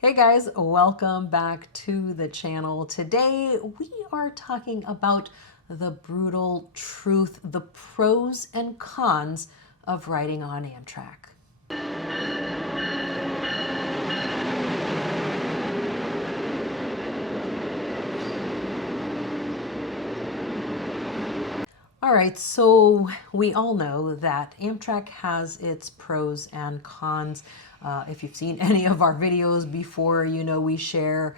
Hey guys, welcome back to the channel. Today we are talking about the brutal truth, the pros and cons of riding on Amtrak. All right, so we all know that Amtrak has its pros and cons. If you've seen any of our videos before, you know we share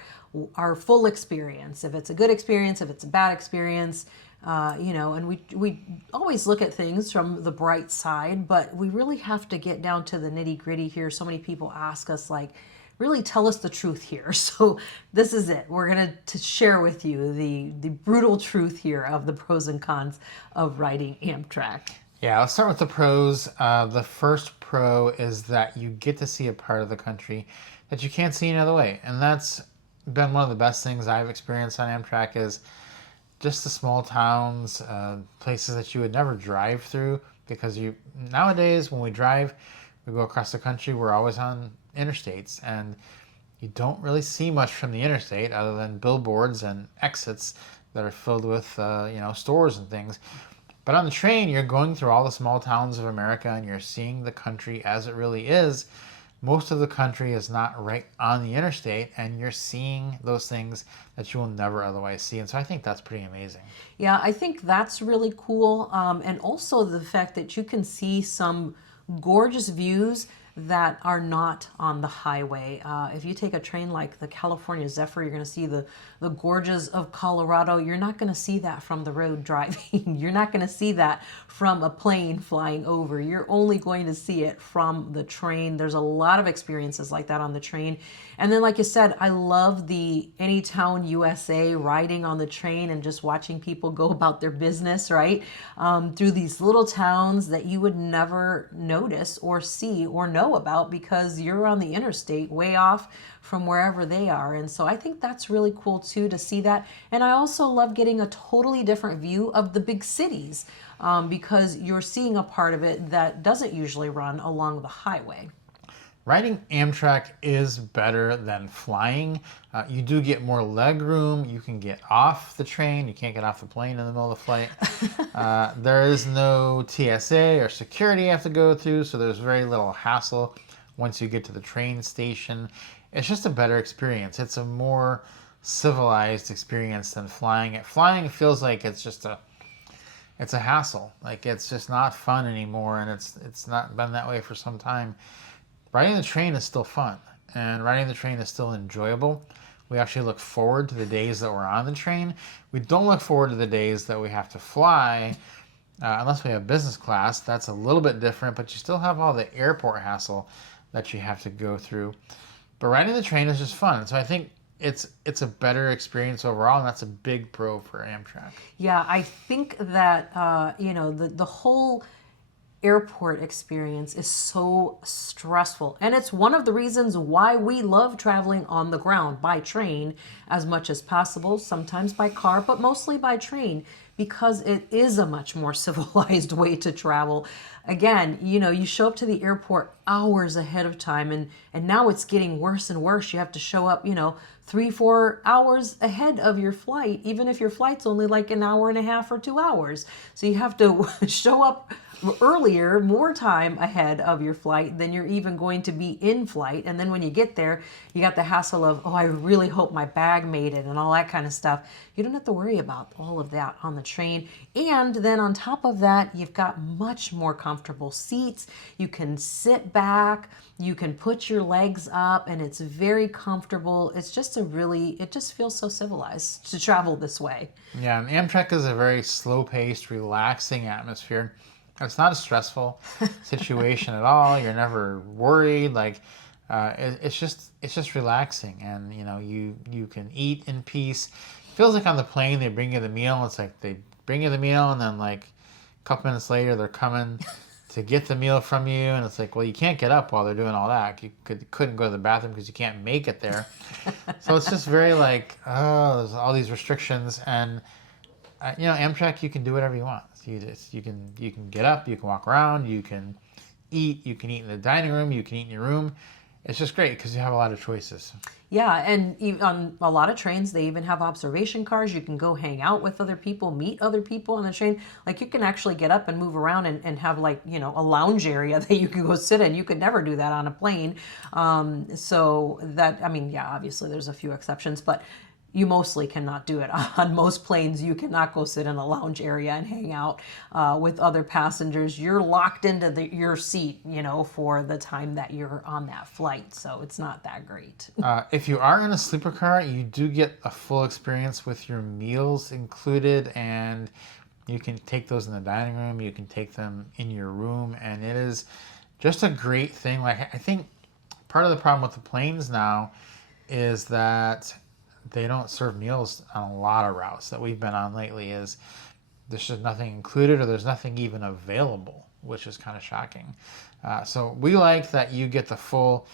our full experience. If it's a good experience, if it's a bad experience, and we always look at things from the bright side, but we really have to get down to the nitty gritty here. So many people ask us, like, really tell us the truth here. So this is it. We're going to share with you the brutal truth here of the pros and cons of riding Amtrak. Yeah, let's start with the pros. The first pro is that you get to see a part of the country that you can't see any other way. And that's been one of the best things I've experienced on Amtrak is just the small towns, places that you would never drive through because nowadays when we drive, we go across the country, we're always on interstates and you don't really see much from the interstate other than billboards and exits that are filled with stores and things. But on the train, you're going through all the small towns of America and you're seeing the country as it really is. Most of the country is not right on the interstate, and you're seeing those things that you will never otherwise see. And so I think that's pretty amazing. Yeah, I think that's really cool. And also the fact that you can see some gorgeous views that are not on the highway. If you take a train like the California Zephyr, you're going to see the gorges of Colorado. You're not going to see that from the road driving. You're not going to see that from a plane flying over. You're only going to see it from the train. There's a lot of experiences like that on the train. And then, like you said, I love the Anytown USA riding on the train and just watching people go about their business, right? Through these little towns that you would never notice or see or know about because you're on the interstate way off from wherever they are. And so I think that's really cool too to see that. And I also love getting a totally different view of the big cities because you're seeing a part of it that doesn't usually run along the highway. Riding Amtrak is better than flying. You do get more leg room. You can get off the train. You can't get off the plane in the middle of the flight. There is no TSA or security you have to go through, so there's very little hassle once you get to the train station. It's just a better experience. It's a more civilized experience than flying. Flying feels like it's a hassle. Like it's just not fun anymore, and it's not been that way for some time. Riding the train is still fun, and riding the train is still enjoyable. We actually look forward to the days that we're on the train. We don't look forward to the days that we have to fly, unless we have business class. That's a little bit different, but you still have all the airport hassle that you have to go through. But riding the train is just fun. So I think it's a better experience overall, and that's a big pro for Amtrak. Yeah, I think that, the whole airport experience is so stressful. And it's one of the reasons why we love traveling on the ground by train as much as possible, sometimes by car, but mostly by train, because it is a much more civilized way to travel. Again, you show up to the airport hours ahead of time, and now it's getting worse and worse. You have to show up, 3-4 hours ahead of your flight, even if your flight's only like an hour and a half or 2 hours. So you have to show up earlier, more time ahead of your flight than you're even going to be in flight. And then when you get there, you got the hassle of, oh, I really hope my bag made it and all that kind of stuff. You don't have to worry about all of that on the train. And then on top of that, you've got much more comfortable seats. You can sit back, you can put your legs up, and it's very comfortable. It's just it just feels so civilized to travel this way. Yeah, and Amtrak is a very slow-paced, relaxing atmosphere. It's not a stressful situation at all. You're never worried. It's just relaxing, and you can eat in peace. It feels like on the plane they bring you the meal. It's like they bring you the meal, and then like a couple minutes later they're coming to get the meal from you, and it's like, well, you can't get up while they're doing all that. You couldn't go to the bathroom because you can't make it there. So it's just very like, oh, there's all these restrictions, and Amtrak, you can do whatever you want. You can get up, you can walk around, you can eat in the dining room, you can eat in your room. it's just great because you have a lot of choices. Yeah, and on a lot of trains, they even have observation cars. You can go hang out with other people, meet other people on the train. Like you can actually get up and move around and have like, a lounge area that you can go sit in. You could never do that on a plane. So that, I mean, yeah, obviously there's a few exceptions, but you mostly cannot do it on most planes. You cannot go sit in a lounge area and hang out with other passengers. You're locked into your seat, for the time that you're on that flight. So it's not that great. If you are in a sleeper car, you do get a full experience with your meals included, and you can take those in the dining room. You can take them in your room, and it is just a great thing. Like I think part of the problem with the planes now is that they don't serve meals on a lot of routes that we've been on lately. Is there's just nothing included, or there's nothing even available, which is kind of shocking. So we like that you get the full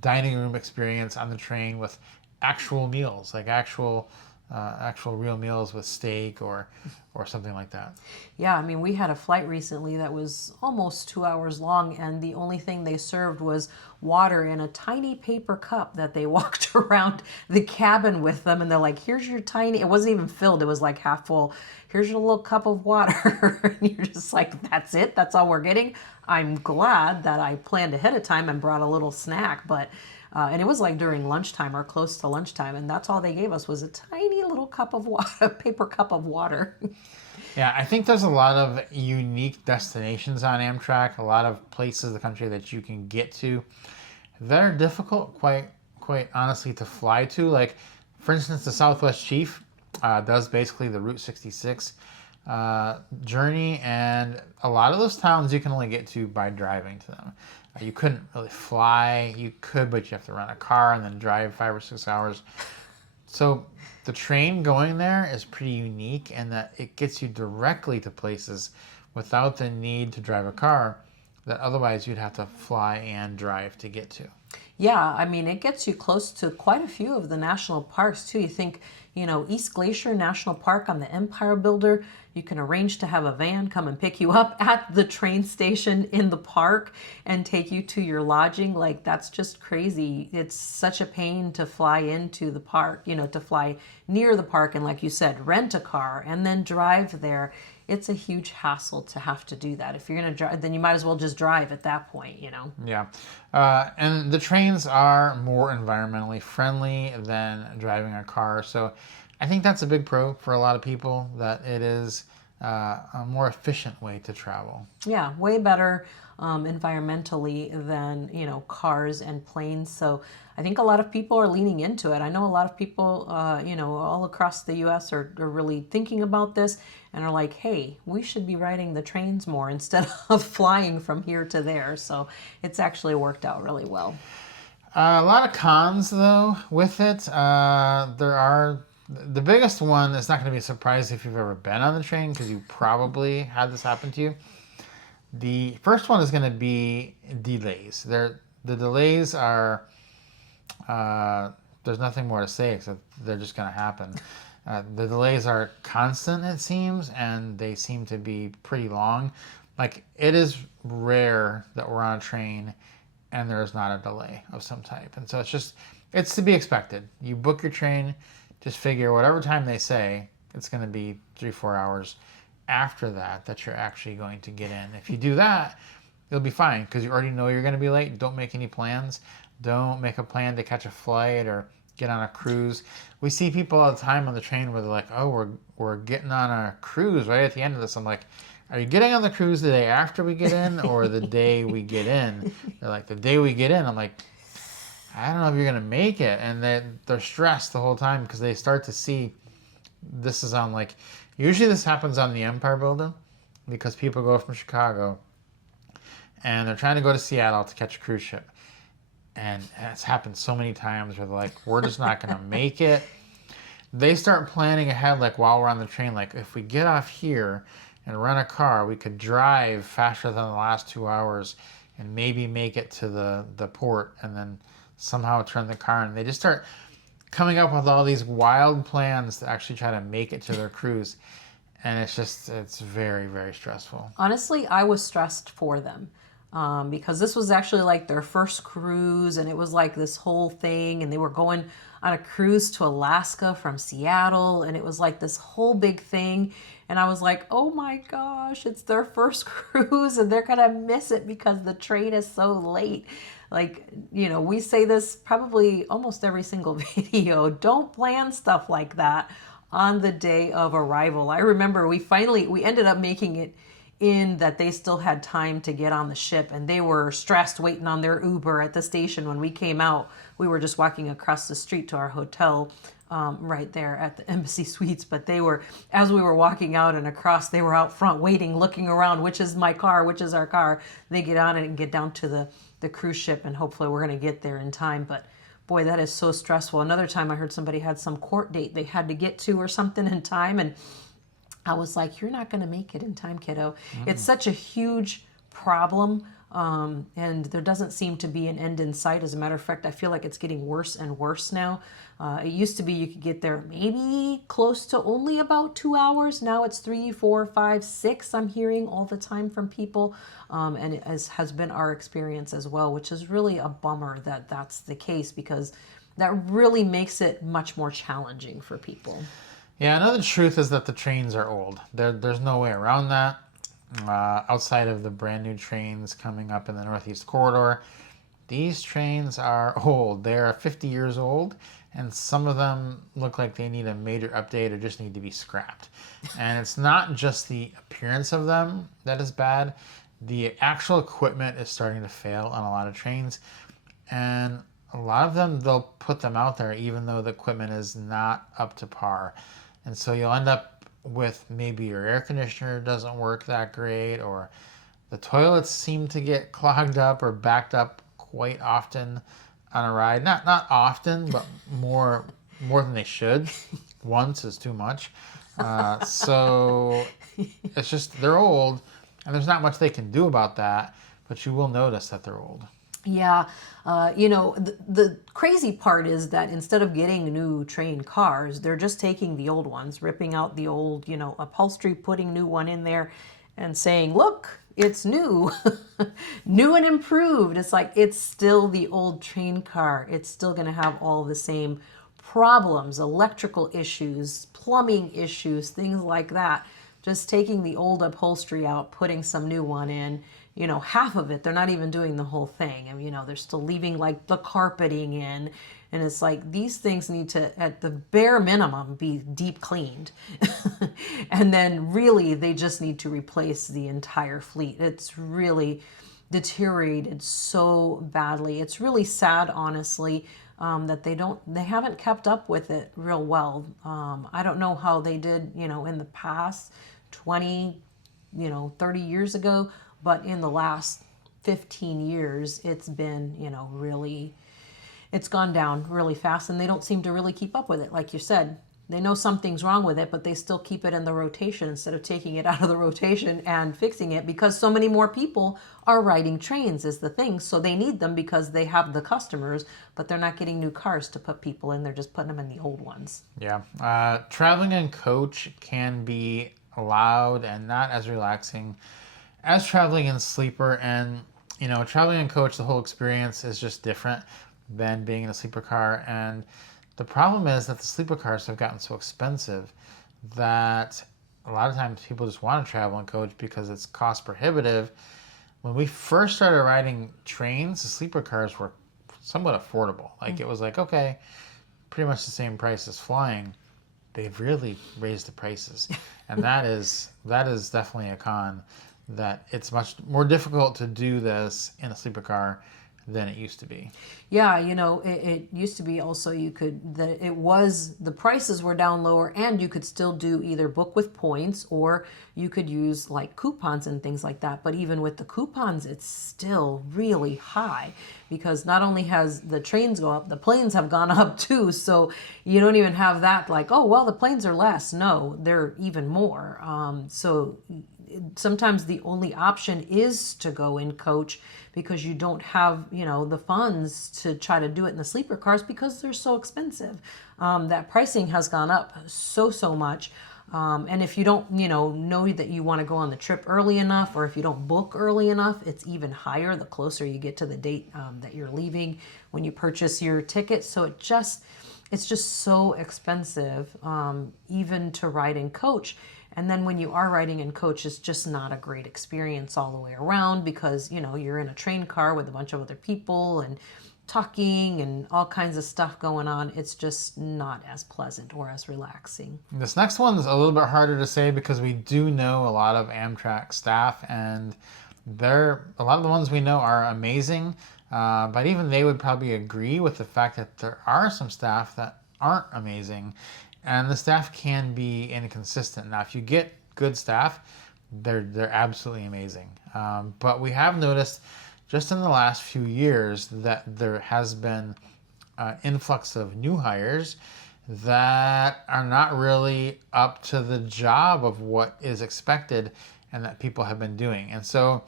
dining room experience on the train with actual meals, like actual real meals with steak or something like that. Yeah, I mean, we had a flight recently that was almost 2 hours long, and the only thing they served was water in a tiny paper cup that they walked around the cabin with them. And they're like, here's your tiny, it wasn't even filled, it was like half full. Here's your little cup of water. And you're just like, that's it? That's all we're getting? I'm glad that I planned ahead of time and brought a little snack, but and it was like during lunchtime or close to lunchtime, and that's all they gave us was a tiny little cup of water, a paper cup of water. Yeah, I think there's a lot of unique destinations on Amtrak, a lot of places in the country that you can get to that are difficult, quite honestly, to fly to. Like, for instance, the Southwest Chief does basically the Route 66 journey, and a lot of those towns you can only get to by driving to them. You couldn't really fly. You could, but you have to rent a car and then drive 5 or 6 hours. So the train going there is pretty unique in that it gets you directly to places without the need to drive a car that otherwise you'd have to fly and drive to get to. Yeah, I mean, it gets you close to quite a few of the national parks, too. You think, East Glacier National Park on the Empire Builder, you can arrange to have a van come and pick you up at the train station in the park and take you to your lodging. Like, that's just crazy. It's such a pain to fly into the park, to fly near the park and, like you said, rent a car and then drive there. It's a huge hassle to have to do that. If you're going to drive, then you might as well just drive at that point, Yeah. And the trains are more environmentally friendly than driving a car. So I think that's a big pro for a lot of people, that it is a more efficient way to travel. Yeah, way better environmentally than, cars and planes. So I think a lot of people are leaning into it. I know a lot of people, all across the U.S. are really thinking about this and are like, hey, we should be riding the trains more instead of flying from here to there. So it's actually worked out really well. A lot of cons, though, with it. The biggest one is not going to be a surprise if you've ever been on the train, because you probably had this happen to you. The first one is going to be delays. The delays are, there's nothing more to say except they're just going to happen. The delays are constant, it seems, and they seem to be pretty long. Like, it is rare that we're on a train and there's not a delay of some type. And so it's to be expected. You book your train, just figure whatever time they say, it's going to be 3-4 hours after that you're actually going to get in. If you do that, you'll be fine because you already know you're going to be late. Don't make any plans. Don't make a plan to catch a flight or get on a cruise. We see people all the time on the train where they're like, oh, we're getting on a cruise right at the end of this. I'm like, are you getting on the cruise the day after we get in or the day we get in? They're like, the day we get in. I'm like, I don't know if you're going to make it. And they're stressed the whole time because they start to see this is on, like, usually this happens on the Empire Builder because people go from Chicago and they're trying to go to Seattle to catch a cruise ship. And it's happened so many times where they're like, we're just not going to make it. They start planning ahead, like while we're on the train, like if we get off here and rent a car, we could drive faster than the last 2 hours and maybe make it to the port and then somehow turn the car. And they just start coming up with all these wild plans to actually try to make it to their cruise. And it's very, very stressful. Honestly, I was stressed for them. because this was actually like their first cruise, and it was like this whole thing, and they were going on a cruise to Alaska from Seattle, and it was like this whole big thing. And I was like, oh my gosh, it's their first cruise and they're gonna miss it because the train is so late. Like, we say this probably almost every single video. Don't plan stuff like that on the day of arrival. I remember we ended up making it in that they still had time to get on the ship, and they were stressed waiting on their Uber at the station. When we came out, we were just walking across the street to our hotel, right there at the Embassy Suites. But they were, as we were walking out and across, they were out front waiting, looking around, which is my car, which is our car. They get on it and get down to the cruise ship, and hopefully we're going to get there in time. But boy, that is so stressful. Another time I heard somebody had some court date they had to get to or something in time, and I was like, you're not going to make it in time, kiddo. It's such a huge problem, and there doesn't seem to be an end in sight. As a matter of fact, I feel like it's getting worse and worse now. It used to be you could get there maybe close to only about 2 hours. Now it's 3, 4, 5, 6. I'm hearing all the time from people, and it has been our experience as well, which is really a bummer that that's the case, because that really makes it much more challenging for people. Yeah, another truth is that the trains are old. There's no way around that. Outside of the brand new trains coming up in the Northeast Corridor, these trains are old. They're 50 years old, and some of them look like they need a major update or just need to be scrapped. And it's not just the appearance of them that is bad. The actual equipment is starting to fail on a lot of trains, and a lot of them, they'll put them out there even though the equipment is not up to par. And so you'll end up with maybe your air conditioner doesn't work that great, or the toilets seem to get clogged up or backed up quite often on a ride. Not often, but more than they should. Once is too much. So it's just, they're old, and there's not much they can do about that, but you will notice that they're old. Yeah, the crazy part is that instead of getting new train cars, they're just taking the old ones, ripping out the old, upholstery, putting new one in there, and saying, look, it's new, new and improved. It's like, it's still the old train car. It's still going to have all the same problems, electrical issues, plumbing issues, things like that. Just taking the old upholstery out, putting some new one in. Half of it, they're not even doing the whole thing. And, they're still leaving like the carpeting in. And it's like, these things need to, at the bare minimum, be deep cleaned. And then really, they just need to replace the entire fleet. It's really deteriorated so badly. It's really sad, honestly, that they haven't kept up with it real well. I don't know how they did, in the past 20, 30 years ago. But in the last 15 years, it's been, really, it's gone down really fast, and they don't seem to really keep up with it. Like you said, they know something's wrong with it, but they still keep it in the rotation instead of taking it out of the rotation and fixing it, because so many more people are riding trains is the thing. So they need them because they have the customers, but they're not getting new cars to put people in. They're just putting them in the old ones. Yeah. Traveling in coach can be loud and not as relaxing as traveling in sleeper. And traveling in coach, the whole experience is just different than being in a sleeper car. And the problem is that the sleeper cars have gotten so expensive that a lot of times people just want to travel in coach because it's cost prohibitive. When we first started riding trains, the sleeper cars were somewhat affordable. Like, it was like, okay, pretty much the same price as flying. They've really raised the prices, and that is definitely a con. That it's much more difficult to do this in a sleeper car than it used to be. Yeah, it used to be also the prices were down lower, and you could still do either book with points, or you could use like coupons and things like that. But even with the coupons, it's still really high, because not only has the trains go up, the planes have gone up too. So you don't even have that like, oh, well, the planes are less. No, they're even more. So sometimes the only option is to go in coach, because you don't have, the funds to try to do it in the sleeper cars because they're so expensive. That pricing has gone up so much. And if you don't, know that you want to go on the trip early enough, or if you don't book early enough, it's even higher the closer you get to the date that you're leaving when you purchase your ticket. So it's just so expensive, even to ride in coach. And then when you are riding in coach, it's just not a great experience all the way around because, you're in a train car with a bunch of other people and talking and all kinds of stuff going on. It's just not as pleasant or as relaxing. This next one is a little bit harder to say because we do know a lot of Amtrak staff, and a lot of the ones we know are amazing. But even they would probably agree with the fact that there are some staff that aren't amazing, and the staff can be inconsistent. Now, if you get good staff, they're absolutely amazing. But we have noticed just in the last few years that there has been an influx of new hires that are not really up to the job of what is expected and that people have been doing. And so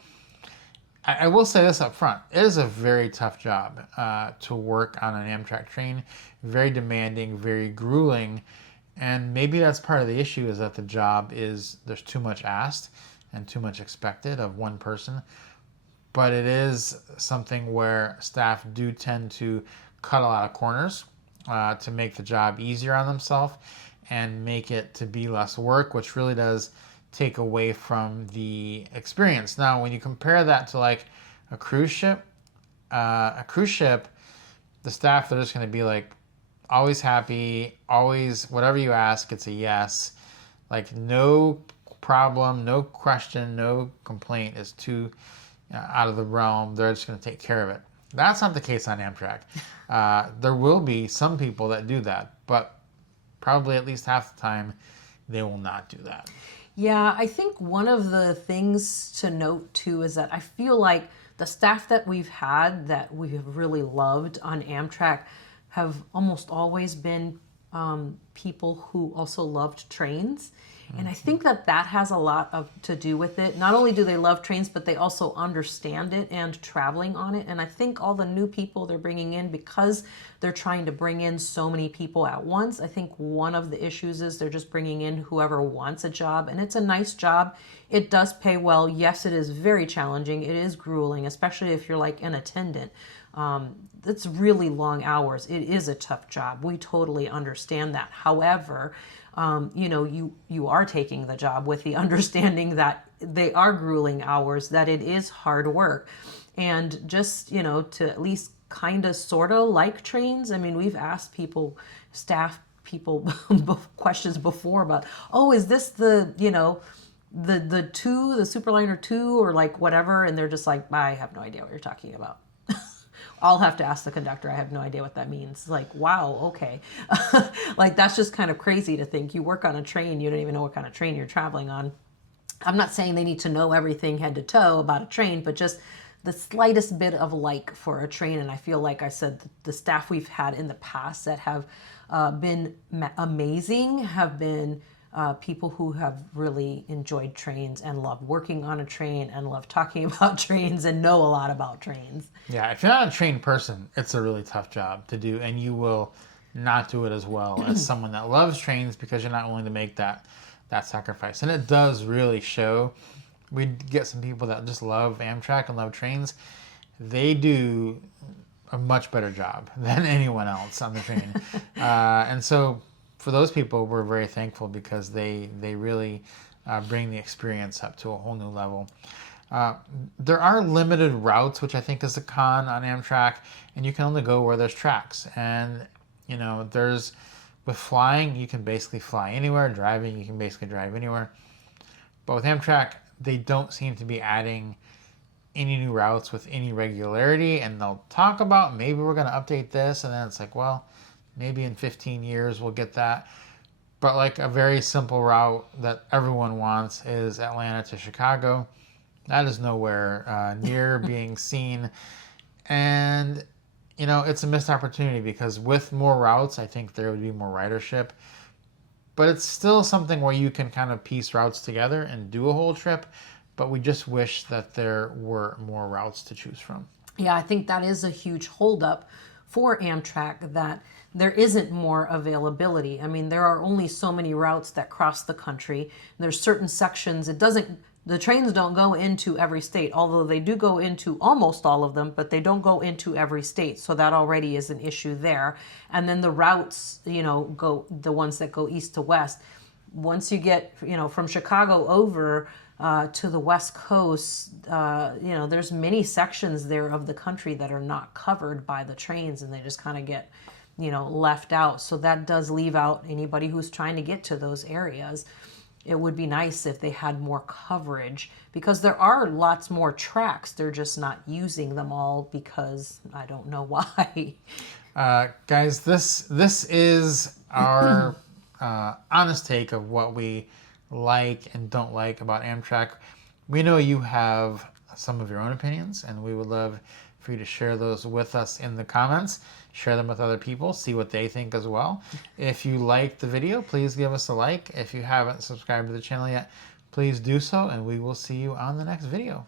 I will say this up front. It is a very tough job to work on an Amtrak train. Very demanding, very grueling. And maybe that's part of the issue, is that the job there's too much asked and too much expected of one person. But it is something where staff do tend to cut a lot of corners to make the job easier on themselves and make it to be less work, which really does take away from the experience. Now, when you compare that to like a cruise ship, the staff, they're just going to be like always happy, always whatever you ask, it's a yes. Like no problem, no question, no complaint is too out of the realm. They're just going to take care of it. That's not the case on Amtrak. There will be some people that do that, but probably at least half the time they will not do that. Yeah, I think one of the things to note too is that I feel like the staff that we've had that we have really loved on Amtrak have almost always been people who also loved trains. And I think that has a lot to do with it. Not only do they love trains, but they also understand it and traveling on it. And I think all the new people they're bringing in, because they're trying to bring in so many people at once, I think one of the issues is they're just bringing in whoever wants a job. And it's a nice job. It does pay well. Yes, it is very challenging. It is grueling, especially if you're like an attendant. It's really long hours. It is a tough job. We totally understand that. However, you are taking the job with the understanding that they are grueling hours, that it is hard work. And just, to at least kind of sort of like trains. I mean, we've asked staff people questions before about, oh, is this the Superliner 2 or like whatever? And they're just like, I have no idea what you're talking about. I'll have to ask the conductor. I have no idea what that means. Like, wow, okay. Like, that's just kind of crazy to think. You work on a train, you don't even know what kind of train you're traveling on. I'm not saying they need to know everything head to toe about a train, but just the slightest bit of like for a train. And I feel like I said, the staff we've had in the past that have been amazing have been people who have really enjoyed trains and love working on a train and love talking about trains and know a lot about trains. Yeah, if you're not a trained person, it's a really tough job to do, and you will not do it as well as someone that loves trains because you're not willing to make that sacrifice. And it does really show. We get some people that just love Amtrak and love trains. They do a much better job than anyone else on the train. And so for those people, we're very thankful because they really bring the experience up to a whole new level. There are limited routes, which I think is a con on Amtrak, and you can only go where there's tracks. And, with flying, you can basically fly anywhere. Driving, you can basically drive anywhere. But with Amtrak, they don't seem to be adding any new routes with any regularity, and they'll talk about maybe we're going to update this, and then it's like, well, maybe in 15 years we'll get that. But like a very simple route that everyone wants is Atlanta to Chicago. That is nowhere near being seen. And, it's a missed opportunity because with more routes, I think there would be more ridership. But it's still something where you can kind of piece routes together and do a whole trip. But we just wish that there were more routes to choose from. Yeah, I think that is a huge holdup for Amtrak, that there isn't more availability. I mean, there are only so many routes that cross the country. There's certain sections, the trains don't go into every state, although they do go into almost all of them, but they don't go into every state. So that already is an issue there. And then the routes, go the ones that go east to west. Once you get, from Chicago over to the West Coast, there's many sections there of the country that are not covered by the trains, and they just kind of get, left out. So that does leave out anybody who's trying to get to those areas. It would be nice if they had more coverage, because there are lots more tracks. They're just not using them all because I don't know why. Guys, this is our honest take of what we like and don't like about Amtrak. We know you have some of your own opinions, and we would love for you to share those with us in the comments. Share them with other people, see what they think as well. If you liked the video, please give us a like. If you haven't subscribed to the channel yet, please do so, and we will see you on the next video.